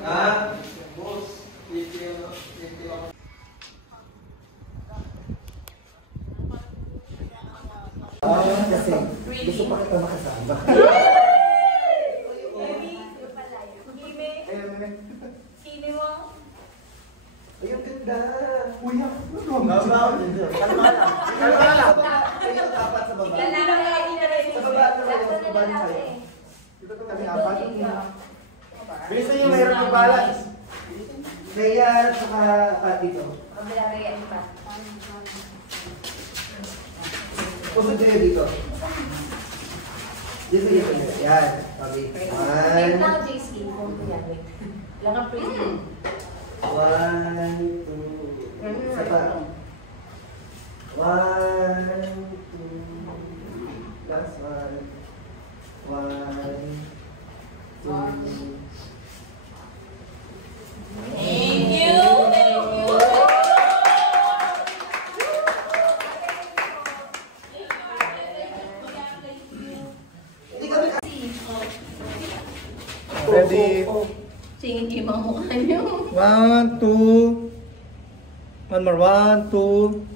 Ah, boss. Kasi gusto pa kita makasama. Sino mo? Ay, ang ganda. Kuya, kalma lang. Kayo apat sa baba. Sa baba, sa baba tayo. Dito kami apat. Bilisan niyo, mayroon ng balance. Kaya, saka dito. Pabila-riyan pa. Pusod kayo dito. Dito dito. Yan. Sabi. Wait lang, JC. Lang ang pretty. 1, 2. Isa pa. 1, 2. Last one. 1, 2. Thank you! Thank you! Ready? Sige, hindi mamukha niyo. 1, 2. One more. 1, 2.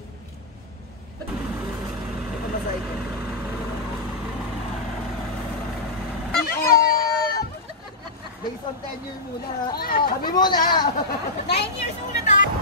Based on 10 years muna ha. Sabi muna! 9 years muna tayo!